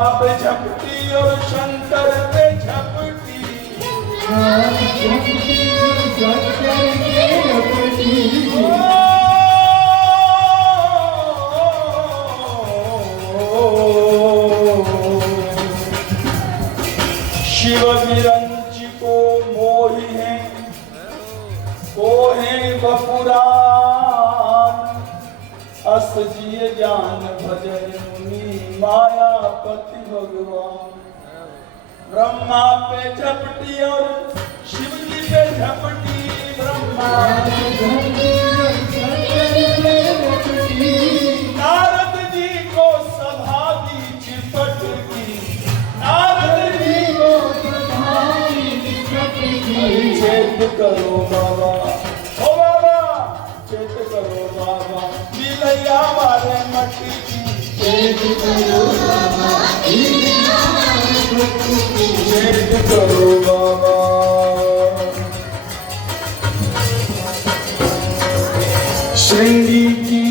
ब्रह्मा पे झपटी और शंकर पे झपटी। शिव विरंच को मोहि है कोहे बपुरान। अस जिय जान भजन मुनि मायापति भगवान। ब्रह्मा पे झपटी और शिव जी पे झपटी। ब्रह्मा नारद जी को सभा दी चिपट की। नारद जी को सभा दी चिपट की। चेत करो बाबा, ओ बाबा चेत करो बाबा, मिलैया मारे मट्टी की। चेत करो बाबा, चेत करो बाबा। श्रृंगी की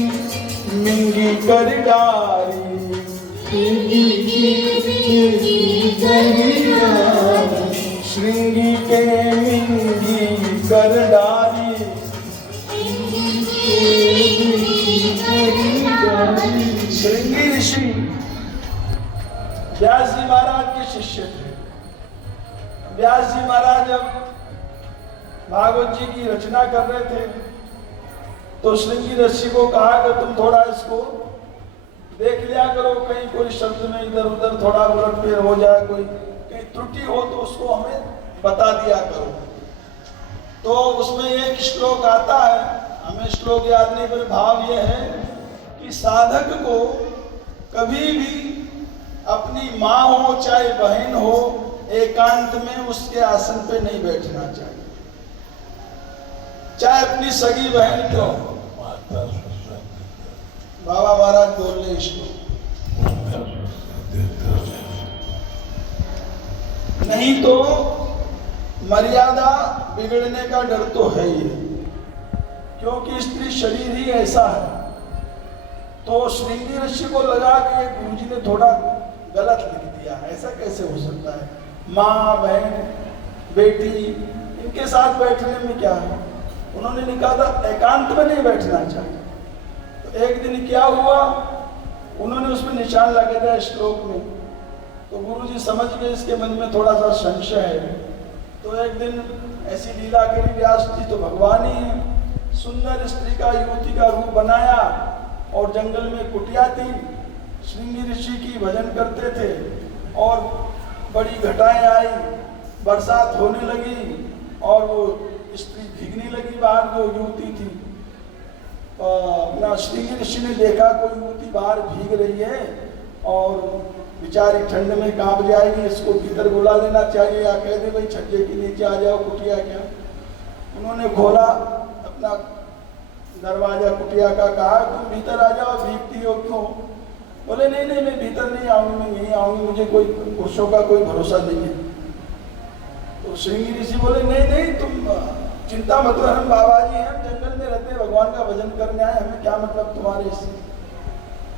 मिंगी कर डारी। श्रृंगी की मिंगी कर डारी। श्रृंगी के मिंगी कर डारी। श्रृंगी ऋषि व्यास जी महाराज के शिष्य थे। व्यास जी महाराज जब भागवत जी की रचना कर रहे थे तो श्रृंगी ऋषि को कहा कि तुम थोड़ा इसको देख लिया करो, कहीं कोई शब्द में इधर उधर थोड़ा उलटफेर हो जाए, कोई कहीं त्रुटि हो तो उसको हमें बता दिया करो। तो उसमें एक श्लोक आता है, हमें श्लोक याद नहीं, पर भाव यह है कि साधक को कभी भी अपनी माँ हो चाहे बहन हो, एकांत में उसके आसन पे नहीं बैठना चाहिए, चाहे अपनी सगी बहन क्यों। बाबा महाराज बोल रहे इसको नहीं तो मर्यादा बिगड़ने का डर तो है ही, क्योंकि स्त्री शरीर ही ऐसा है। तो श्रृंगी ऋषि को लगा कि गुरुजी ने थोड़ा गलत लिख दिया, ऐसा कैसे हो सकता है, माँ बहन बेटी इनके साथ बैठने में क्या है। उन्होंने लिखा था एकांत में नहीं बैठना चाहिए। तो एक दिन क्या हुआ, उन्होंने उसमें निशान लगे थे श्लोक में, तो गुरुजी समझ गए इसके मन में थोड़ा सा संशय है। तो एक दिन ऐसी लीला करी व्यास जी, तो भगवान ही है, सुंदर स्त्री का युवती का रूप बनाया और जंगल में कुटिया थी, श्रृंगी ऋषि की भजन करते थे और बड़ी घटाएं आई, बरसात होने लगी और वो स्त्री भीगने लगी बाहर, जो युवती थी। अपना श्रृंगी ऋषि ने देखा कोई युवती बाहर भीग रही है और बेचारी ठंड में कांप जाएगी, इसको भीतर बुला लेना चाहिए या कह दे भाई छज्जे के नीचे आ जाओ, कुटिया क्या। उन्होंने खोला अपना दरवाजा कुटिया का, कहा तुम भीतर आ जाओ, भीगती हो क्यों। बोले नहीं नहीं मैं भीतर नहीं आऊंगी, मैं यहीं आऊंगी, मुझे कोई पुरुषों का कोई भरोसा नहीं है। तो श्रृंगी ऋषि बोले नहीं नहीं तुम चिंता मत करो, हम बाबा जी हैं, जंगल में रहते हैं, भगवान का भजन करने आए, हमें क्या मतलब तुम्हारे इससे।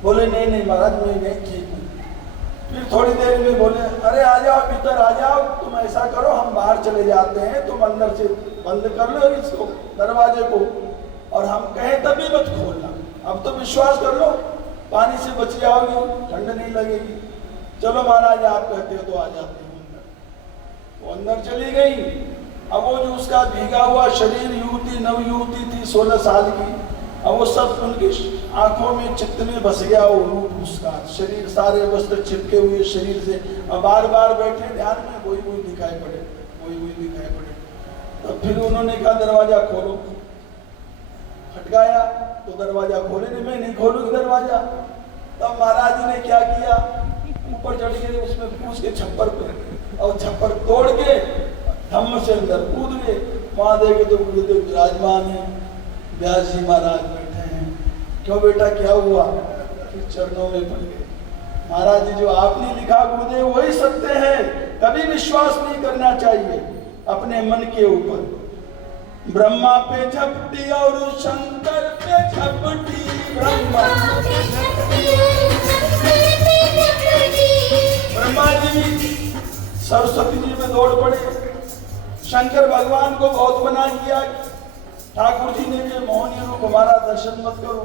बोले नहीं नहीं महाराज मैं नहीं ठीक हूँ। फिर थोड़ी देर में बोले अरे आ जाओ भीतर आ जाओ, तुम ऐसा करो हम बाहर चले जाते हैं, तुम अंदर से बंद कर लो इसको दरवाजे को, और हम कहें तभी मत खोलना, अब तो विश्वास कर लो पानी से बच जाओगी, ठंड नहीं लगेगी। चलो महाराज आप कहते हो तो आ जाते हैं अंदर। वो अंदर चली गई। अब वो जो उसका भीगा हुआ शरीर, युवती नव युवती थी 16 साल की, अब वो सब उनकी आंखों में चित्त में बस गया वो रूप उसका, शरीर सारे वस्त्र चिपके हुए शरीर से। अब बार बार बैठे ध्यान में, वही दिखाई पड़े, वही दिखाई पड़े। तो फिर उन्होंने कहा दरवाजा खोलो, खटकाया तो दरवाजा खोले नहीं, मैं नहीं खोलूंगी दरवाजा। तब महाराज जी ने क्या किया, ऊपर चढ़ गए उसमें पूछ के छप्पर पे, और छप्पर तोड़ के धम्म से अंदर कूद गए। वहां देखे तो गुरुदेव विराजमान है, व्यास जी महाराज बैठे हैं। क्यों बेटा क्या हुआ, फिर चरणों में पड़ गए। महाराज जी जो आपने लिखा गुरुदेव वही सत्य है, कभी विश्वास नहीं करना चाहिए अपने मन के ऊपर। ब्रह्मा पे झपटी और शंकर पे झपटी, ब्रह्मा पे झपटी और शंकर पे झपटी। सरस्वती जी में दौड़ पड़े। शंकर भगवान को बहुत मना किया, ठाकुर जी ने कहा मोहनी रूप हमारा दर्शन मत करो,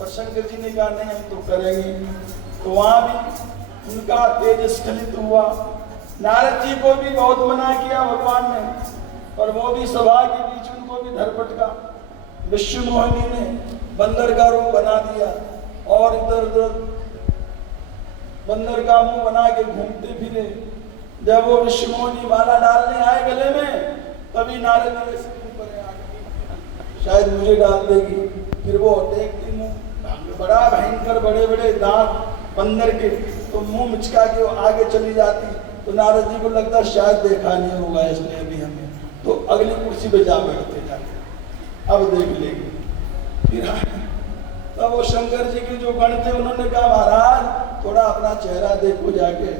और शंकर जी ने कहा नहीं हम तो करेंगे। तो वहां भी उनका तेज स्खलित हुआ। नारद जी को भी बहुत मना किया भगवान ने, पर वो भी सभा के बीच उनको भी धर पटका। विश्व मोहिनी ने बंदर का रूप बना दिया और इधर उधर बंदर का मुंह बना के घूमते फिरे। जब वो विश्व मोहिनी माला डालने आए गले में, तभी नारद जी ऐसे मुंह पर आ गए, शायद मुझे डाल देगी। फिर वो देखती मुंह, बड़ा भयंकर बड़े बड़े दांत बंदर के, तो मुंह मिचका के वो आगे चली जाती। तो नारद जी को लगता शायद देखा नहीं होगा इसने अभी हमें, तो अगली कुर्सी पे जा बैठते जाके, अब देख लेंगे। फिर तब वो शंकर जी के जो गण थे उन्होंने कहा महाराज थोड़ा अपना चेहरा देखो जाके,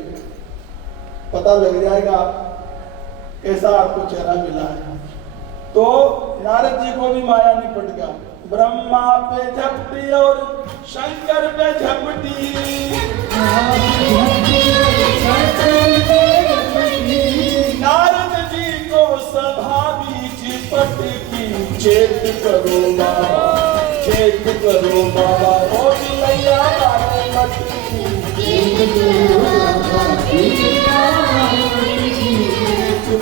पता लग जाएगा कैसा आपको चेहरा मिला है। तो नारद जी को भी माया निपट गया। ब्रह्मा पे झपटी और शंकर पे झपटी, नारद जी को सभा बीच पटकी। चेत करो बाबा, चेत करो बाबा, हो लैया मारे मटकी। चेत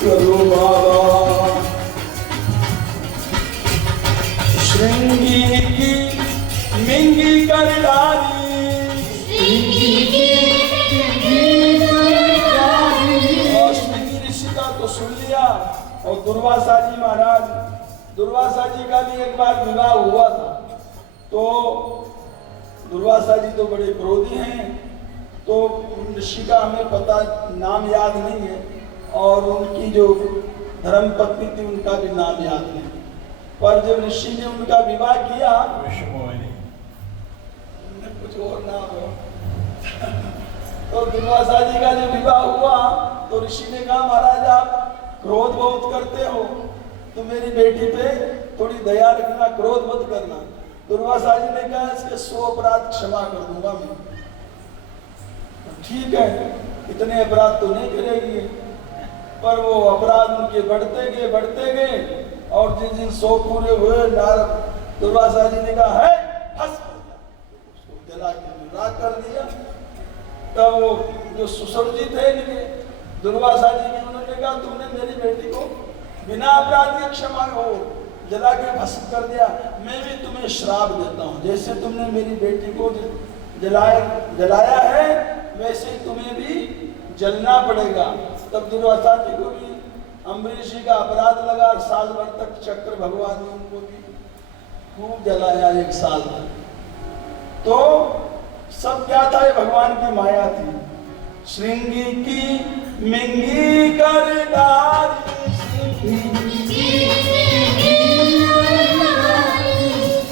करो बाबा। श्रृंगी की मिंगी कर डाली, और श्रृंगी ऋषि का तो सुन लिया। और दुर्वासा जी महाराज, दुर्वासा जी का भी एक बार विवाह हुआ था। तो दुर्वासा जी तो बड़े क्रोधी हैं, तो ऋषि का हमें पता नाम याद नहीं है, और उनकी जो धर्म पत्नी थी उनका भी नाम याद नहीं। पर जब ऋषि ने उनका विवाह किया, कुछ और नाम हो, तो दुर्वासा जी का जो विवाह हुआ, तो ऋषि ने कहा महाराज आप क्रोध बहुत करते हो, तो मेरी बेटी पे थोड़ी दया रखना, क्रोध मत करना। दुर्वासा जी ने कहा इसके 100 अपराध क्षमा कर दूंगा मैं। ठीक है, इतने अपराध तो नहीं करेगी, पर वो अपराध उनके बढ़ते गए, और जिस दिन 100 पूरे हुए, नारद दुर्वासा जी ने कहा है उसको जला के राख कर दिया। तब वो जो सुसर्जित है इनके दुर्वासा जी ने, उन्होंने कहा तुमने मेरी बेटी को बिना अपराध के क्षमा हो जला के भस्म कर दिया, मैं भी तुम्हें श्राप देता हूँ, जैसे तुमने मेरी बेटी को जलाया है वैसे ही तुम्हें भी जलना पड़ेगा। तब दुर्वासा जी को भी अम्बरीश जी का अपराध लगा, और साल भर तक चक्र भगवान ने उनको भी खूब जलाया, 1 साल तक। तो सब क्या था, ये भगवान की माया थी। श्रृंगी की मिंगी कर डाली,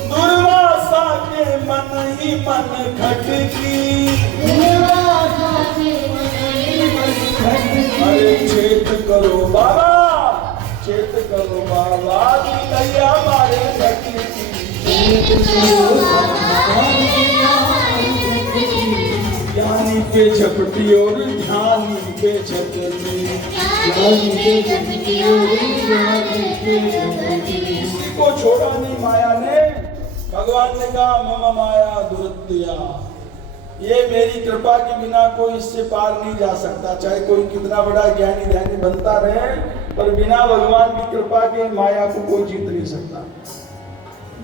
दुर्वासा के मन ही मन खटकी। अरे चेत करो बाबा, चेत करो बाबा, लैया मारे मटकी। ज्ञानी पे झपटी और ध्यानी पे झपटी, किसी को छोड़ा नहीं माया ने। भगवान ने कहा मम माया दुरत्या, ये मेरी कृपा के बिना कोई इससे पार नहीं जा सकता। चाहे कोई कितना बड़ा ज्ञानी ध्यानी बनता रहे, पर बिना भगवान की कृपा के माया को कोई जीत नहीं सकता।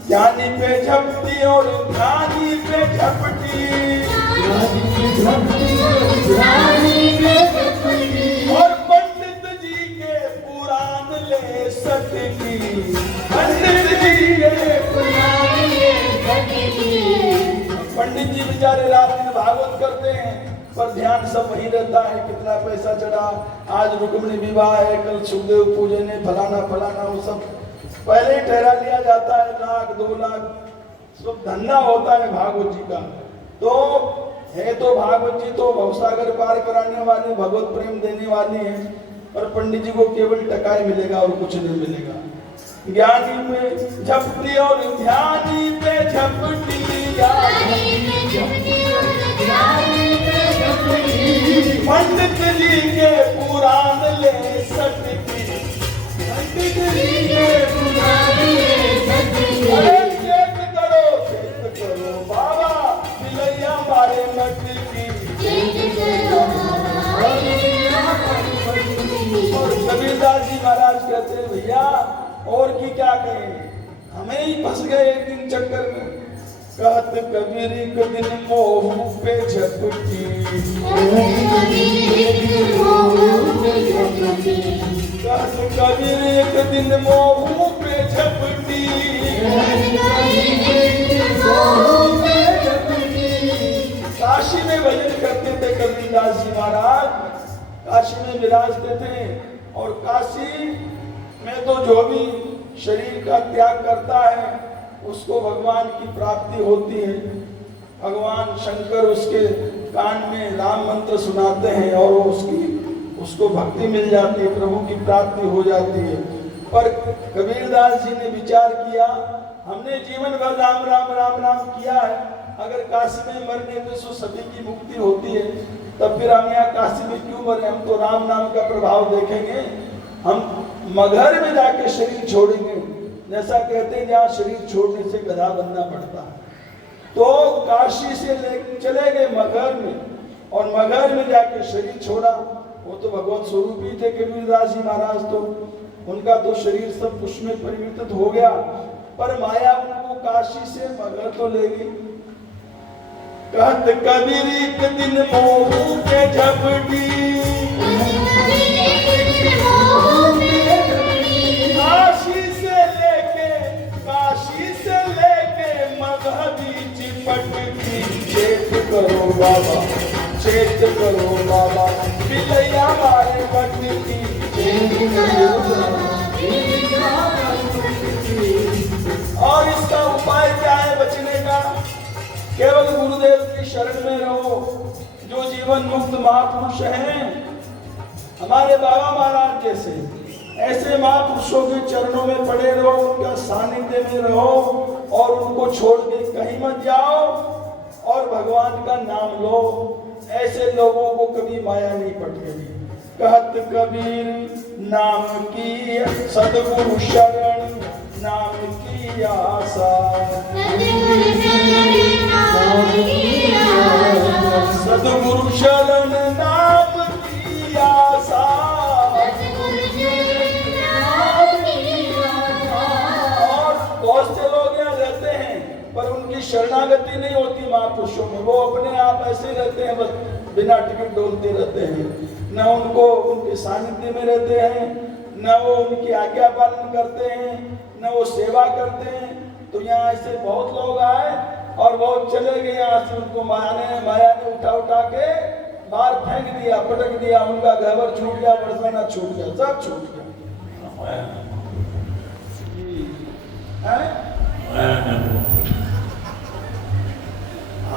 ज्ञानी पे झपटी और ध्यानी पे झपटी, और पंडित जी के पुराण ले सटकी, पंडित जी के पुराण ले सटकी। पंडित जी बेचारे रात दिन भागवत करते हैं, पर ध्यान सब वही रहता है, कितना पैसा चढ़ा, आज रुक्मिणी विवाह है, कल सुखदेव पूजन है, फलाना फलाना, वो सब पहले ही ठहरा लिया जाता है। 1 लाख 2 लाख सब धंधा होता है भागवत जी का। तो है तो भागवत जी तो भवसागर पार कराने वाले, भगवत प्रेम देने वाले हैं, पर पंडित जी को केवल टकाई मिलेगा और कुछ नहीं मिलेगा। ज्ञानी पे झपटी और ध्यानी पे झपटी, पंडित जी के पुराण ले सटकी, पंडित जी के पुराण ले सटकी। अरे चेत करो बाबा बिलैया मारे मटकी। और कबीरदास जी महाराज कहते हैं भैया और की क्या कहें, हमें ही फंस गए एक दिन चक्कर में। कहत कबीर एक दिन मोह पे झपटी, कहत कबीर एक दिन मोह पे झपटी। काशी में भजन करते थे कबीरदास जी महाराज, काशी में विराजते थे। और काशी में तो जो भी शरीर का त्याग करता है उसको भगवान की प्राप्ति होती है। भगवान शंकर उसके कान में राम मंत्र सुनाते हैं और उसको भक्ति मिल जाती है, प्रभु की प्राप्ति हो जाती है। पर कबीरदास जी ने विचार किया, हमने जीवन भर राम राम राम राम किया है, अगर काशी में मर गए तो सभी की मुक्ति होती है, तब फिर हम यहाँ काशी में क्यों मरे, हम तो राम नाम का प्रभाव देखेंगे, हम मगहर में जाके शरीर छोड़ेंगे। जैसा कहते हैं जहाँ शरीर छोड़ने से गधा बनना पड़ता है। तो काशी से चले गए मगहर में, और मगहर में जाके शरीर छोड़ा। वो तो भगवत स्वरूप ही थे कबीरदास जी महाराज, तो उनका तो शरीर सब कुछ में परिवर्तित हो गया, पर माया उनको काशी से मगहर तो ले गई। कहत कबीर एक दिन मोह पे झपटी, काशी से लेके मगहर चिपटकी। चेत करो बाबा, चेत करो बाबा बिलैया मारे मटकी। और इसका उपाय क्या है बचने का? केवल गुरुदेव की शरण में रहो। जो जीवन मुक्त महापुरुष हैं हमारे बाबा महाराज जैसे, ऐसे महापुरुषों के चरणों में पड़े रहो, उनका सानिध्य में रहो और उनको छोड़ के कहीं मत जाओ और भगवान का नाम लो। ऐसे लोगों को कभी माया नहीं पटेगी। कहत कबीर नाम की सद्गुरु शरण नाम की आशा, सद्गुरु शरण नाम की आशा। और बहुत से लोग यहाँ रहते हैं पर उनकी शरणागति नहीं होती महापुरुषों में, वो अपने आप ऐसे रहते हैं, बस बिना टिकट डोलते रहते हैं, न उनको उनके सानिध्य में रहते हैं, न वो उनकी आज्ञा पालन करते हैं, न वो सेवा करते हैं। तो यहाँ ऐसे बहुत लोग आए और बहुत चले गए यहाँ से, उनको माया ने उठा के बाहर फेंक दिया, पटक दिया, उनका घर छूट गया, बरसाना छूट गया, सब छूट गया।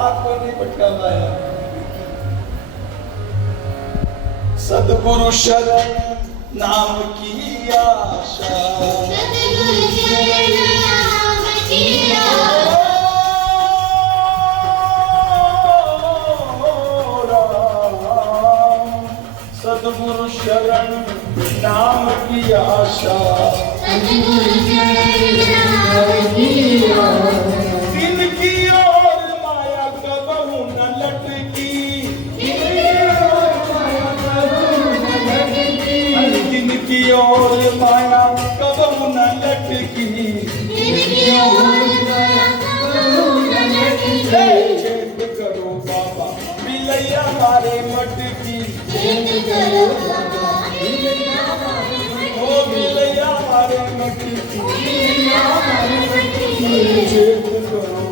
आपको नहीं पटका माया। सद्गुरु शरण नाम की आशा, सद्गुरु शरण नाम की आशा। दिन की ओर माया कबहू न लटकी, दिन की ओर माया कबहू न लटकी। चेत करो बाबा बिलैया मारे मटकी, ओ बिलैया मारे मटकी। चेत करो